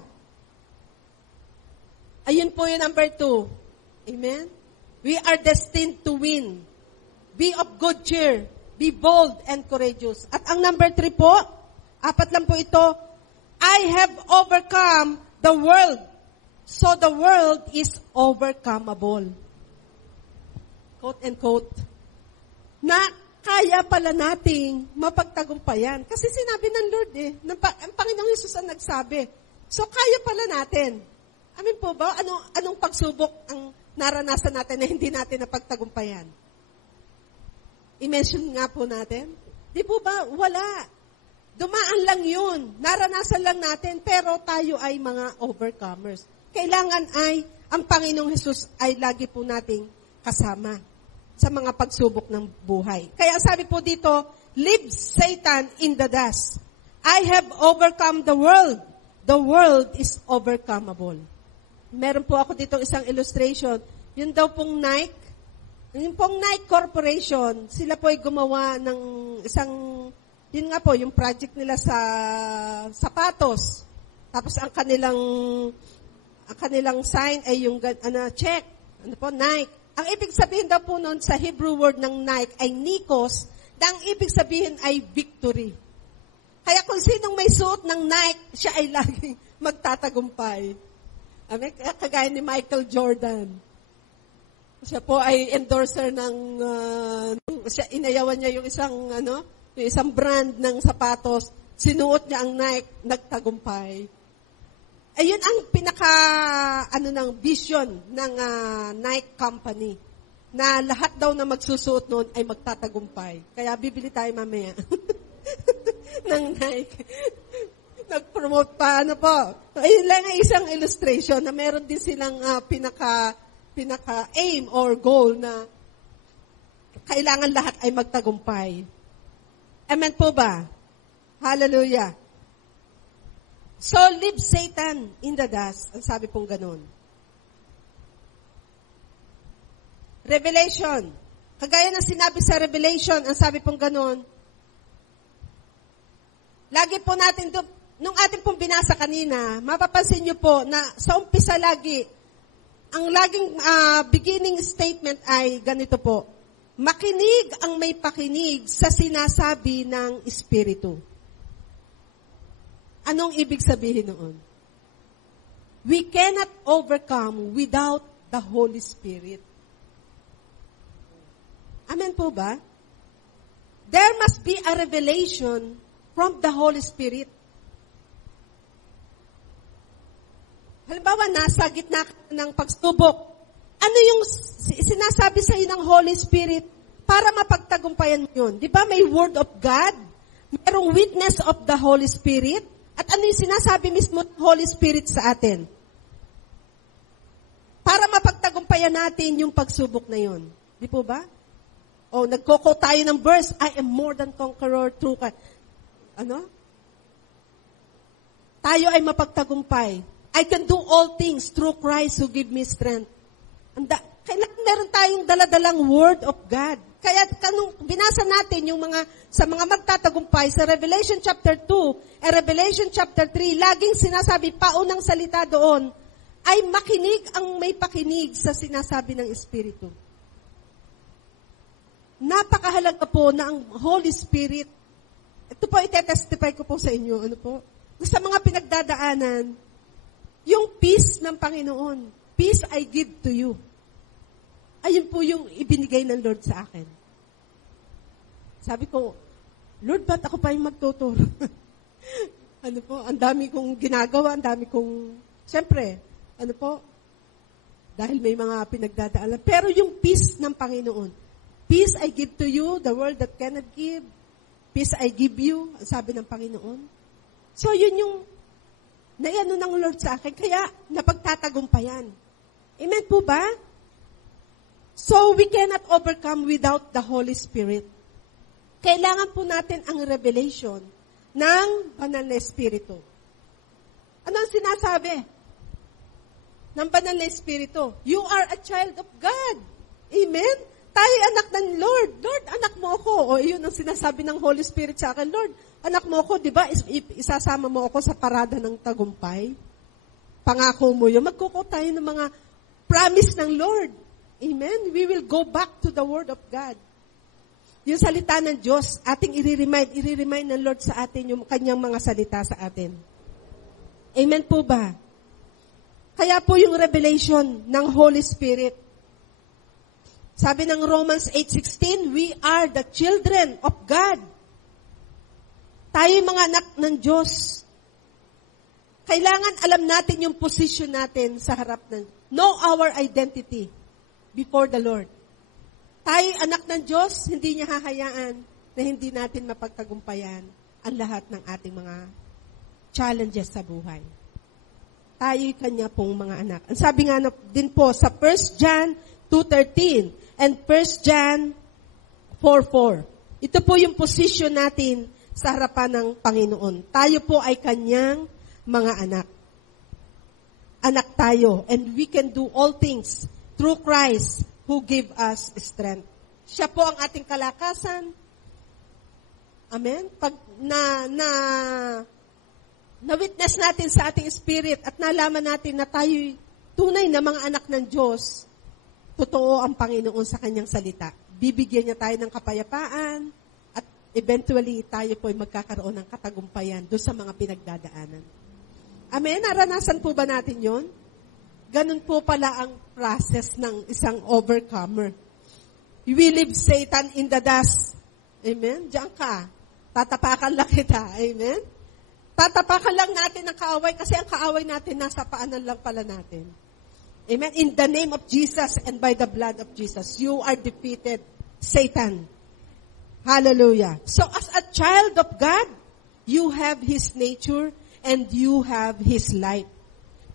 Ayun po yung number 2. Amen? We are destined to win. Be of good cheer. Be bold and courageous. At ang number 3 po, 4 lang po ito, I have overcome the world, so the world is overcomable. Quote and quote. Na kaya pala nating mapagtagumpayan. Kasi sinabi ng Lord ang Panginoong Hesus ang nagsabi. So kaya pala natin. Amin po ba? Anong pagsubok ang naranasan natin na hindi natin napagtagumpayan? I-mention nga po natin. Di po ba? Wala. Dumaan lang yun. Naranasan lang natin, pero tayo ay mga overcomers. Kailangan ay, ang Panginoong Hesus ay lagi po nating kasama sa mga pagsubok ng buhay. Kaya sabi po dito, leave Satan in the dust. I have overcome the world. The world is overcomable. Meron po ako dito isang illustration. Yun daw pong Nike. Yung pong Nike Corporation, sila po ay gumawa ng isang yun nga po, yung project nila sa sapatos. Tapos ang kanilang sign ay yung check. Ano po, Nike. Ang ibig sabihin daw po noon sa Hebrew word ng Nike ay Nikos, na ang ibig sabihin ay victory. Kaya kung sinong may suot ng Nike, siya ay laging magtatagumpay. Kagaya ni Michael Jordan. Siya po ay endorser ng, inayawan niya yung isang brand ng sapatos, sinuot niya ang Nike, nagtagumpay. Ayun ang vision ng Nike company, na lahat daw na magsusuot noon ay magtatagumpay. Kaya bibili tayo mamaya ng Nike. Nag-promote pa, po. Ayun lang ay isang illustration na meron din silang pinaka-aim or goal na kailangan lahat ay magtagumpay. Amen po ba? Hallelujah. So, leave Satan in the dust. Ang sabi pong ganun. Revelation. Kagaya ng sinabi sa Revelation, ang sabi pong ganun, lagi po natin, nung ating pong binasa kanina, mapapansin nyo po na sa umpisa lagi, ang laging beginning statement ay ganito po, makinig ang may pakinig sa sinasabi ng Espiritu. Anong ibig sabihin noon? we cannot overcome without the Holy Spirit. Amen po ba? There must be a revelation from the Holy Spirit. Halimbawa, nasa gitna ng pagsubok, ano yung sinasabi sa iyo ng Holy Spirit para mapagtagumpayan mo yun? Di ba may Word of God? Merong witness of the Holy Spirit? At ano yung sinasabi mismo ng Holy Spirit sa atin? Para mapagtagumpayan natin yung pagsubok na yun. Di po ba? O, nagkoko tayo ng verse, I am more than conqueror through Christ. Ano? Tayo ay mapagtagumpay. I can do all things through Christ who give me strength. Kailangan meron tayong daladalang Word of God. Kaya kanong binasa natin yung sa mga magtatagumpay sa Revelation chapter 2 and Revelation chapter 3, laging sinasabi, paunang salita doon, ay makinig ang may pakinig sa sinasabi ng Espiritu. Napakahalaga po na ang Holy Spirit, ito po itetestify ko po sa inyo, sa mga pinagdadaanan, yung peace ng Panginoon, peace I give to you. Ayun po yung ibinigay ng Lord sa akin. Sabi ko, Lord, ba't ako pa yung magtuturo? Ang dami kong ginagawa, siyempre, dahil may mga pinagdadaanan. Pero yung peace ng Panginoon, peace I give to you, the world that cannot give. Peace I give you, sabi ng Panginoon. So, yun yung naiano ng Lord sa akin, kaya napagtatagumpayan. Amen po ba? So, we cannot overcome without the Holy Spirit. Kailangan po natin ang revelation ng Banal na Espiritu. Ano ang sinasabi ng Banal na Espiritu? You are a child of God. Amen? Tayo anak ng Lord. Lord, anak mo ako. O yun ang sinasabi ng Holy Spirit sa akin. Lord, anak mo ako, di ba? Isasama mo ako sa parada ng tagumpay. Pangako mo yun. Magkuko tayo ng mga promise ng Lord. Amen? We will go back to the Word of God. Yung salita ng Diyos, ating i-remind ng Lord sa atin yung kanyang mga salita sa atin. Amen po ba? Kaya po yung revelation ng Holy Spirit. Sabi ng Romans 8:16, we are the children of God. Tayo yung mga anak ng Diyos. Kailangan alam natin yung position natin sa harap ng, know our identity before the Lord. Tayo anak ng Diyos, hindi niya hahayaan na hindi natin mapagtagumpayan ang lahat ng ating mga challenges sa buhay. Tayo'y kanya pong mga anak. Ang sabi nga din po sa 1 John 2:13 and 1 John 4:4. Ito po yung position natin sa harapan ng Panginoon. Tayo po ay kanyang mga anak. Anak tayo, and we can do all things through Christ who give us strength. Siya po ang ating kalakasan. Amen? Pag na-witness natin sa ating spirit at nalaman natin na tayo'y tunay na mga anak ng Diyos, totoo ang Panginoon sa kanyang salita. Bibigyan niya tayo ng kapayapaan at eventually tayo po ay magkakaroon ng katagumpayan doon sa mga pinagdadaanan. Amen? Naranasan po ba natin yon? Ganun po pala ang process ng isang overcomer. We leave Satan in the dust. Amen? Diyan ka. Tatapakan lang kita. Amen? Tatapakan lang natin ang kaaway kasi ang kaaway natin nasa paanan lang pala natin. Amen? In the name of Jesus and by the blood of Jesus, you are defeated, Satan. Hallelujah. So as a child of God, you have His nature and you have His life.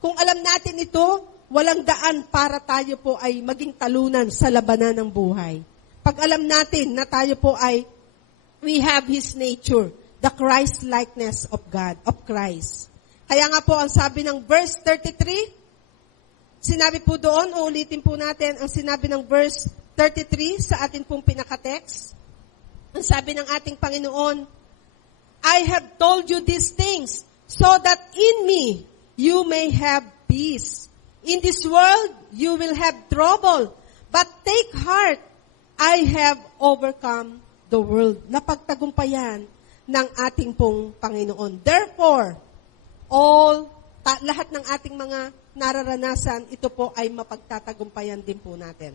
Kung alam natin ito, walang daan para tayo po ay maging talunan sa labanan ng buhay. Pag alam natin na tayo po ay, we have His nature, the Christ-likeness of God, of Christ. Kaya nga po, ang sabi ng verse 33, sinabi po doon, uulitin po natin ang sinabi ng verse 33 sa atin pong pinaka-text. Ang sabi ng ating Panginoon, I have told you these things so that in me, you may have peace. In this world, you will have trouble. But take heart, I have overcome the world. Napagtagumpayan ng ating pong Panginoon. Therefore, all lahat ng ating mga nararanasan, ito po ay mapagtatagumpayan din po natin.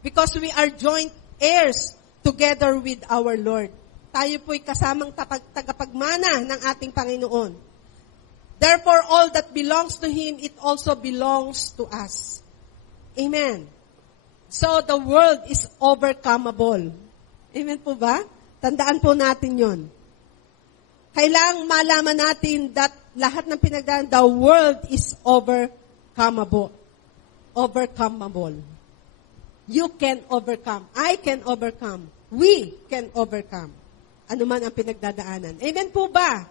Because we are joint heirs together with our Lord. Tayo po'y kasamang tagapagmana ng ating Panginoon. Therefore, all that belongs to Him, it also belongs to us. Amen. So, the world is overcomable. Amen po ba? Tandaan po natin yon. Kailangang malaman natin that lahat ng pinagdaan, the world is overcomable. Overcomable. You can overcome. I can overcome. We can overcome. Ano man ang pinagdadaanan. Amen po ba?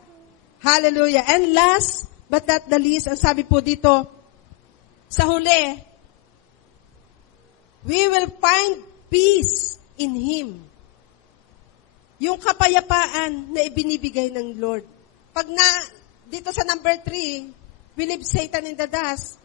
Hallelujah. And last but not the least, ang sabi po dito, sa huli, we will find peace in Him. Yung kapayapaan na ibinibigay ng Lord. Pag dito sa number 3, we leave Satan in the dust,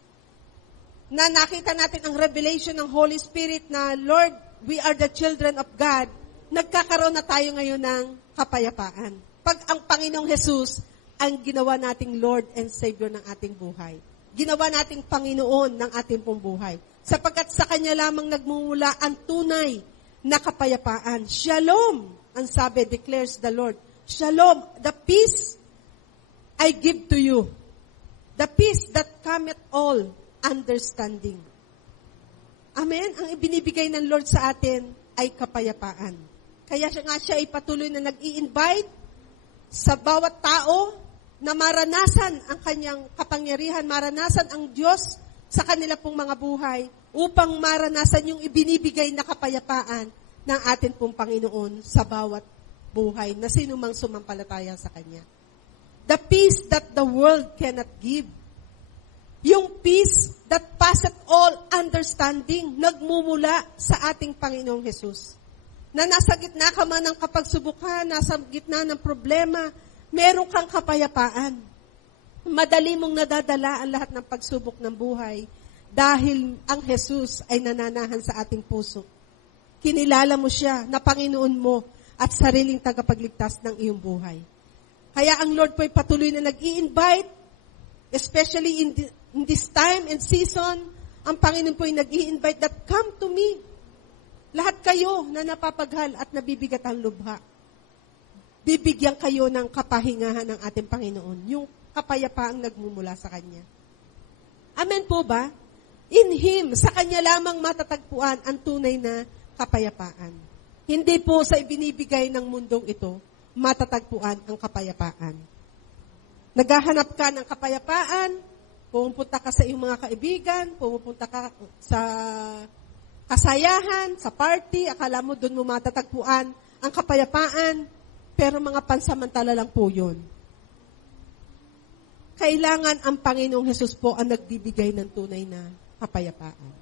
na nakita natin ang revelation ng Holy Spirit na, Lord, we are the children of God, nagkakaroon na tayo ngayon ng kapayapaan. Pag ang Panginoong Jesus ang ginawa nating Lord and Savior ng ating buhay. Ginawa nating Panginoon ng ating pong buhay. Sapagkat sa Kanya lamang nagmumula ang tunay na kapayapaan. Shalom, ang sabi, declares the Lord. Shalom, the peace I give to you. The peace that cometh all understanding. Amen? Ang ibinibigay ng Lord sa atin ay kapayapaan. Kaya siya ay patuloy na nag-i-invite sa bawat tao na maranasan ang kanyang kapangyarihan, maranasan ang Diyos sa kanila pong mga buhay upang maranasan yung ibinibigay na kapayapaan ng atin pong Panginoon sa bawat buhay na sinumang sumampalataya sa Kanya. The peace that the world cannot give. Yung peace that passeth all understanding, nagmumula sa ating Panginoong Jesus. Na nasa gitna ka man ng kapagsubukan, nasa gitna ng problema, meron kang kapayapaan. Madali mong nadadala ang lahat ng pagsubok ng buhay dahil ang Jesus ay nananahan sa ating puso. Kinilala mo siya na Panginoon mo at sariling tagapagligtas ng iyong buhay. Kaya ang Lord po ay patuloy na nag-i-invite, especially in this time and season, ang Panginoon po ay nag-i-invite that come to me. Lahat kayo na napapaghal at nabibigat ang lubha. Bibigyan kayo ng kapahingahan ng ating Panginoon, yung kapayapaang nagmumula sa Kanya. Amen po ba? In Him, sa Kanya lamang matatagpuan ang tunay na kapayapaan. Hindi po sa ibinibigay ng mundong ito, matatagpuan ang kapayapaan. Naghahanap ka ng kapayapaan, pumupunta ka sa iyong mga kaibigan, pumupunta ka sa kasayahan, sa party, akala mo doon mo matatagpuan ang kapayapaan, pero mga pansamantala lang po yun. Kailangan ang Panginoong Hesus po ang nagbibigay ng tunay na kapayapaan.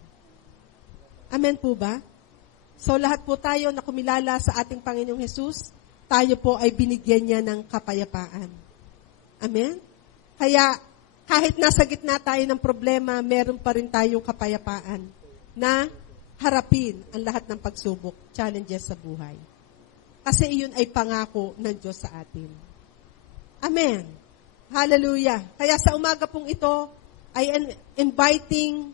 Amen po ba? So lahat po tayo na kumilala sa ating Panginoong Hesus, tayo po ay binigyan niya ng kapayapaan. Amen? Kaya kahit nasa gitna tayo ng problema, meron pa rin tayong kapayapaan na harapin ang lahat ng pagsubok, challenges sa buhay. Kasi iyon ay pangako ng Diyos sa atin. Amen. Hallelujah. Kaya sa umaga pong ito, ay inviting,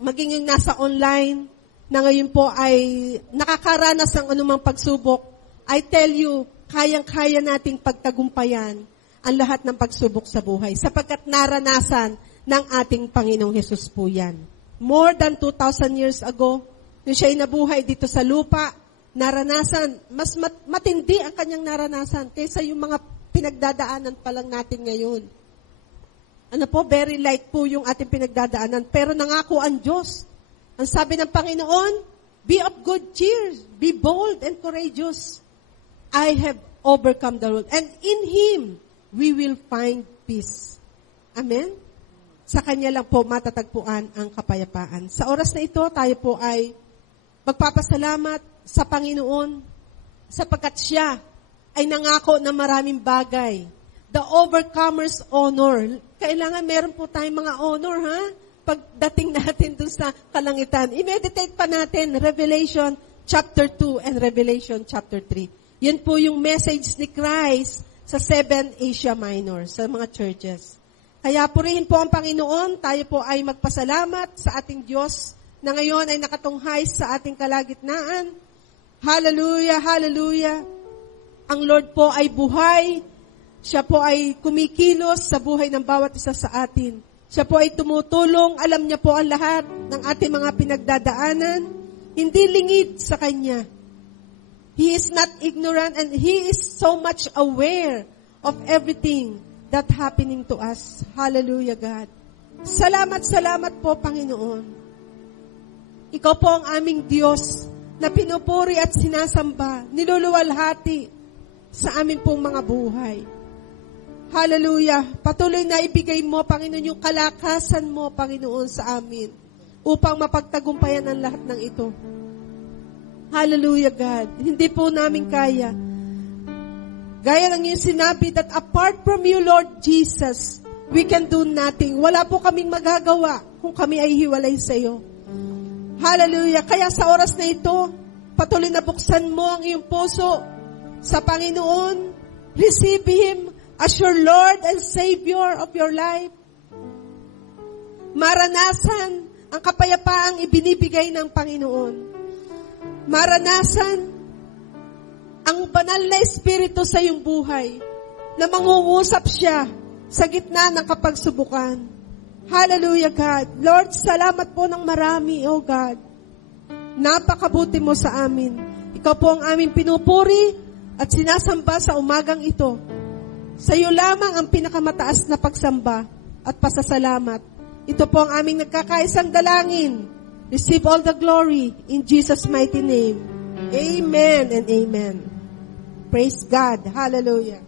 maging yung nasa online, na ngayon po ay nakakaranas ng anumang pagsubok, I tell you, kayang-kaya nating pagtagumpayan ang lahat ng pagsubok sa buhay, sapagkat naranasan ng ating Panginoong Hesus po yan. More than 2,000 years ago, nung siya'y nabuhay dito sa lupa, naranasan, mas matindi ang kanyang naranasan kaysa yung mga pinagdadaanan pa lang natin ngayon. Ano po, very light po yung ating pinagdadaanan, pero nangako ang Diyos. Ang sabi ng Panginoon, be of good cheer, be bold and courageous. I have overcome the world. And in Him, we will find peace. Amen? Sa Kanya lang po matatagpuan ang kapayapaan. Sa oras na ito, tayo po ay magpapasalamat sa Panginoon sapagkat Siya ay nangako na maraming bagay. The overcomer's honor. Kailangan meron po tayong mga honor, ha? Pagdating natin dun sa kalangitan. I-meditate pa natin Revelation chapter 2 and Revelation chapter 3. Yan po yung message ni Christ sa 7 Asia Minor, sa mga churches. Kaya purihin po ang Panginoon, tayo po ay magpasalamat sa ating Diyos na ngayon ay nakatunghay sa ating kalagitnaan. Hallelujah, hallelujah. Ang Lord po ay buhay. Siya po ay kumikilos sa buhay ng bawat isa sa atin. Siya po ay tumutulong. Alam niya po ang lahat ng ating mga pinagdadaanan. Hindi lingid sa Kanya. He is not ignorant and He is so much aware of everything that happening to us. Hallelujah, God. Salamat, salamat po, Panginoon. Ikaw po ang aming Diyos na pinupuri at sinasamba, niluluwalhati sa aming pong mga buhay. Hallelujah. Patuloy na ibigay mo, Panginoon, yung kalakasan mo, Panginoon, sa amin upang mapagtagumpayan ang lahat ng ito. Hallelujah, God. Hindi po namin kaya. Gaya ng iyong sinabi that apart from you, Lord Jesus, we can do nothing. Wala po kaming magagawa kung kami ay hiwalay sa iyo. Hallelujah. Kaya sa oras na ito, patuloy na buksan mo ang iyong puso sa Panginoon. Receive Him as your Lord and Savior of your life. Maranasan ang kapayapaang ibinibigay ng Panginoon. Maranasan ang banal na Espiritu sa iyong buhay na mangungusap siya sa gitna ng kapagsubukan. Hallelujah, God. Lord, salamat po ng marami, oh God. Napakabuti mo sa amin. Ikaw po ang aming pinupuri at sinasamba sa umagang ito. Sa iyo lamang ang pinakamataas na pagsamba at pasasalamat. Ito po ang aming nagkakaisang dalangin. Receive all the glory in Jesus' mighty name. Amen and amen. Praise God. Hallelujah.